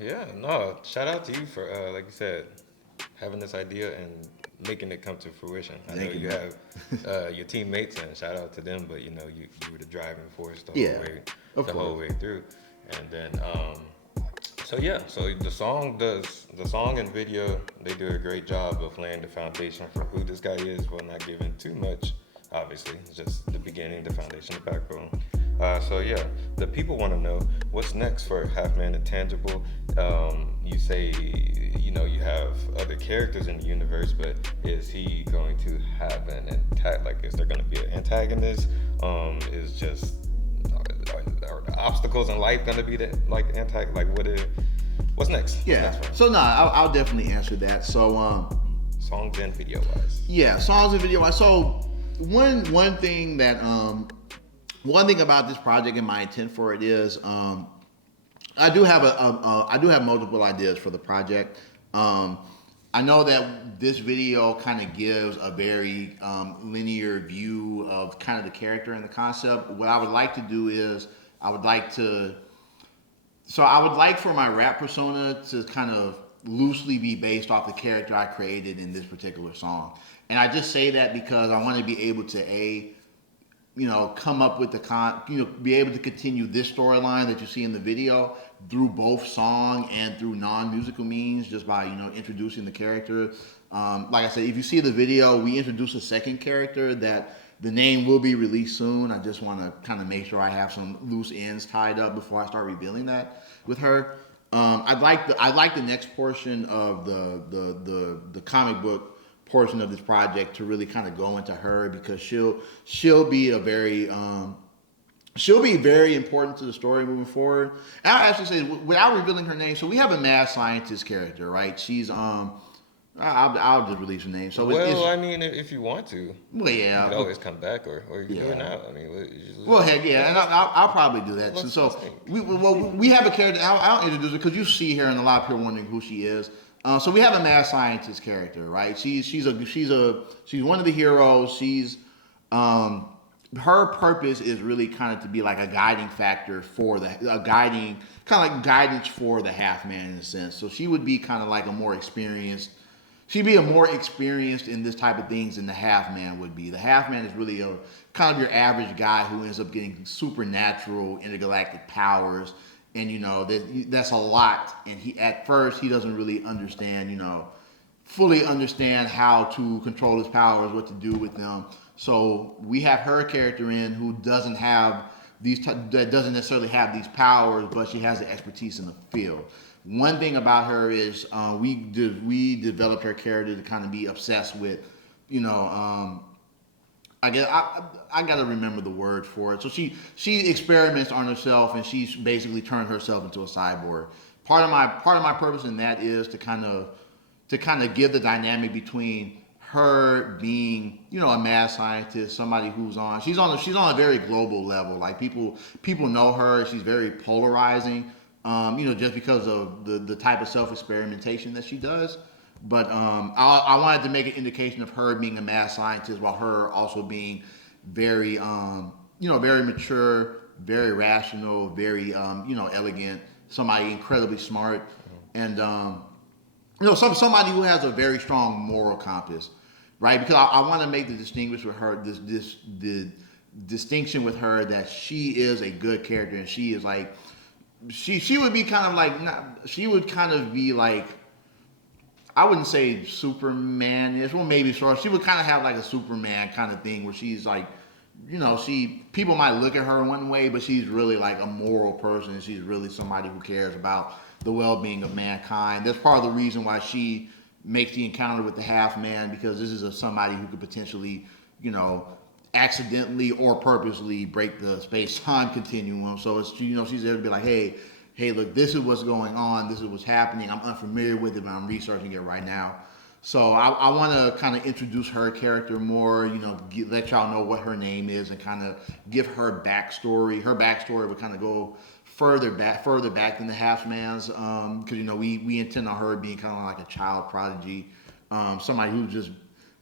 Yeah. No, shout out to you for, like you said, having this idea and making it come to fruition. I know Thank you, you man. have your teammates, and shout out to them, but you were the driving force Yeah, of the course. whole way through. And then, so yeah, so the song and video, they do a great job of laying the foundation for who this guy is while not giving too much. Obviously, it's just the beginning, the foundation, the backbone. So yeah, the people want to know what's next for Half Man Intangible. You say you have other characters in the universe, but is he going to have like is there going to be an antagonist? Is just are the obstacles in life going to be that like anti like what's next? What's Yeah. next for him? So no, I'll definitely answer that. So Songs and video wise. yeah, songs and video. So one thing that one thing about this project and my intent for it is I do have I do have multiple ideas for the project. Um, I know that this video kind of gives a very linear view of kind of the character and the concept. What I would like to do is I would like to I would like for my rap persona to kind of loosely be based off the character I created in this particular song. And I just say that because I want to be able to come up with be able to continue this storyline that you see in the video through both song and through non-musical means, just by introducing the character. Like I said, if you see the video, we introduce a second character that the name will be released soon. I just want to kind of make sure I have some loose ends tied up before I start revealing that with her. I'd like the next portion of the comic book portion of this project to really kind of go into her, because she'll be a very she'll be very important to the story moving forward. And I'll actually say, without revealing her name, so we have a mad scientist character, right? She's I'll just release her name. So Well, it's I mean, if you want to, well, you could yeah, always come back, or you can do it yeah. now. I mean, Well, heck yeah, and I'll probably do that. let's So think. we have a character. I'll introduce her because you see her, and a lot of people wondering who she is. So we have a mad scientist character, right? She's one of the heroes. Um, Her purpose is really kind of to be like a guiding factor for a guiding kind of like guidance for the half man in a sense. So she would be kind of like a more experienced. She'd be a more experienced in this type of things than the half man would be. The half man is really a kind of your average guy who ends up getting supernatural intergalactic powers, and that's a lot. And he at first he doesn't really understand, fully understand how to control his powers, what to do with them. So we have her character in who doesn't have that doesn't necessarily have these powers, but she has the expertise in the field. One thing about her is we developed her character to kind of be obsessed with, you know, I guess I gotta remember the word for it. So she experiments on herself, and she's basically turned herself into a cyborg. Part of my purpose in that is to kind of give the dynamic between her being, a mad scientist, somebody who's she's on a very global level. Like people know her. She's very polarizing. Just because of the type of self experimentation that she does. But I wanted to make an indication of her being a mad scientist while her also being very, very mature, very rational, very, elegant, somebody incredibly smart, and somebody who has a very strong moral compass, right? Because I want to make the distinguish with her the distinction with her that she is a good character, and she is like she would be kind of like not, she would kind of be like, I wouldn't say Superman-ish. Well, maybe sort of. She would kind of have like a Superman kind of thing where she's like, she people might look at her one way, but she's really like a moral person. She's really somebody who cares about the well-being of mankind. That's part of the reason why she makes the encounter with the half man, because this is somebody who could potentially, accidentally or purposely break the space-time continuum. So it's she's there to be like, hey, look, this is what's going on. This is what's happening. I'm unfamiliar with it, but I'm researching it right now. So I want to kind of introduce her character more, let y'all know what her name is, and kind of give her backstory. Her backstory would kind of go further back than the half man's, because we intend on her being kind of like a child prodigy, somebody who just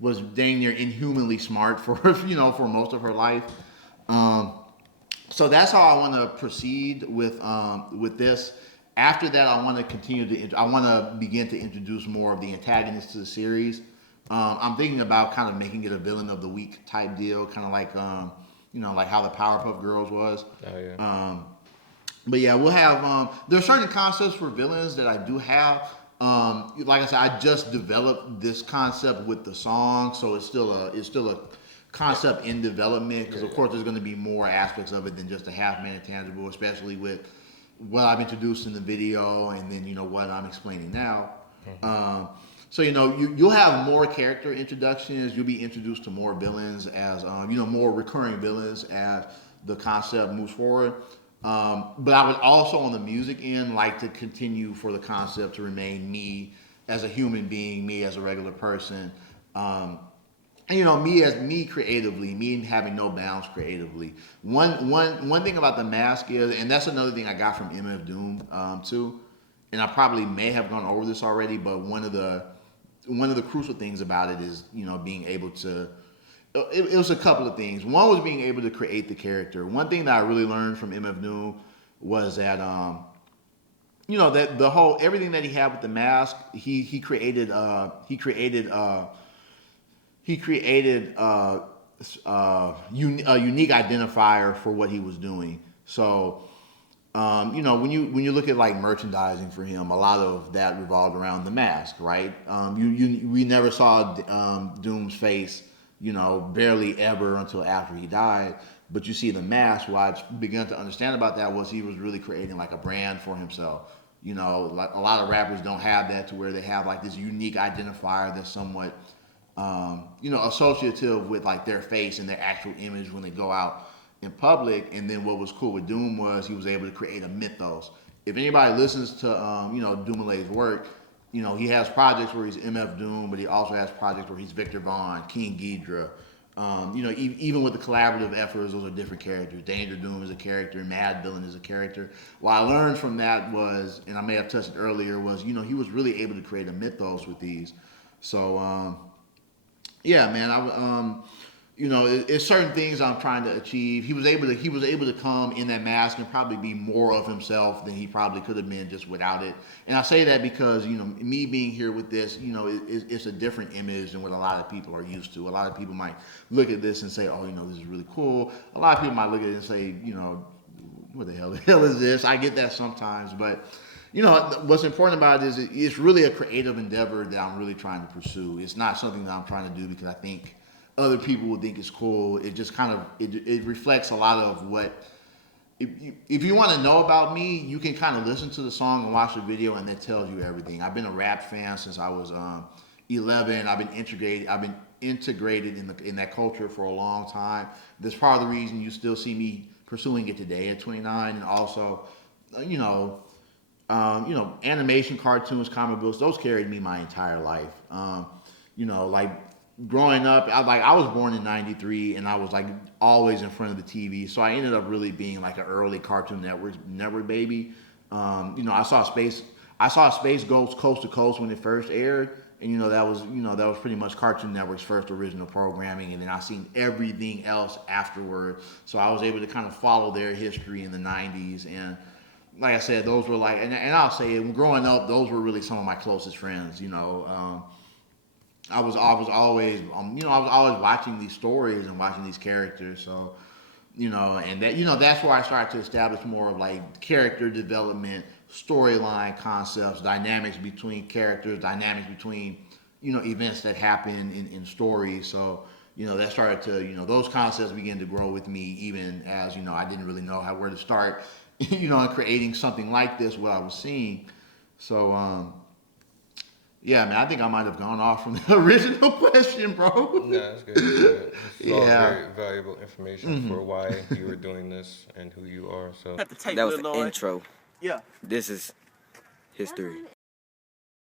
was dang near inhumanly smart for for most of her life. Um, so that's how I want to proceed with this. After that, I want to I want to begin to introduce more of the antagonists to the series. I'm thinking about kind of making it a villain of the week type deal, kind of like like how the Powerpuff Girls was. Oh yeah. But yeah, we'll have. There are certain concepts for villains that I do have. Like I said, I just developed this concept with the song, so it's still a concept in development. Because of course, there's going to be more aspects of it than just a half man intangible, especially with what I've introduced in the video, and then what I'm explaining now. So you'll have more character introductions. You'll be introduced to more villains as more recurring villains as the concept moves forward. But I would also, on the music end, like to continue for the concept to remain me as a human being, me as a regular person, and me as me creatively, me having no bounds creatively. One thing about the mask is, and that's another thing I got from MF Doom too, and I probably may have gone over this already, but one of the crucial things about it is being able to. It was a couple of things. One was being able to create the character. One thing that I really learned from MF Doom was that that the whole everything that he had with the mask, he created a unique identifier for what he was doing. So when you look at like merchandising for him, a lot of that revolved around the mask, right? We never saw Doom's face, barely ever until after he died. But you see the mask. What I began to understand about that was he was really creating like a brand for himself. Like a lot of rappers don't have that, to where they have like this unique identifier that's somewhat, associative with like their face and their actual image when they go out in public. And then what was cool with Doom was he was able to create a mythos. If anybody listens to Doomalay's work, he has projects where he's MF Doom, but he also has projects where he's Victor Vaughn, King Ghidra. Even with the collaborative efforts, those are different characters. Danger Doom is a character, Mad Villain is a character. What I learned from that was, and I may have touched it earlier, was he was really able to create a mythos with these. So yeah, man, it's certain things I'm trying to achieve. He was able to come in that mask and probably be more of himself than he probably could have been just without it. And I say that because me being here with this, it's a different image than what a lot of people are used to. A lot of people might look at this and say, oh, this is really cool. A lot of people might look at it and say, what the hell is this? I get that sometimes, but what's important about it is it's really a creative endeavor that I'm really trying to pursue. It's not something that I'm trying to do because I think other people would think it's cool. It just kind of it reflects a lot of what. If you want to know about me, you can kind of listen to the song and watch the video, and that tells you everything. I've been a rap fan since I was 11. I've been integrated in that culture for a long time. That's part of the reason you still see me pursuing it today at 29, and also, animation, cartoons, comic books. Those carried me my entire life. Like growing up, I was born in '93, and I was like always in front of the TV. So I ended up really being like an early Cartoon Network baby. I saw Space Ghost Coast to Coast when it first aired, and that was pretty much Cartoon Network's first original programming. And then I seen everything else afterward, so I was able to kind of follow their history in the '90s. And like I said, those were like, and I'll say it, growing up, those were really some of my closest friends. I was always watching these stories and watching these characters. So, and that's where I started to establish more of like character development, storyline concepts, dynamics between characters, dynamics between, events that happen in stories. So, that started to, those concepts began to grow with me, even as, I didn't really know where to start, in creating something like this, what I was seeing. So, yeah, man, I think I might have gone off from the original question, bro. No, that's good. It's all Yeah. very valuable information for why you were doing this and who you are. So That was the intro. Yeah. This is history.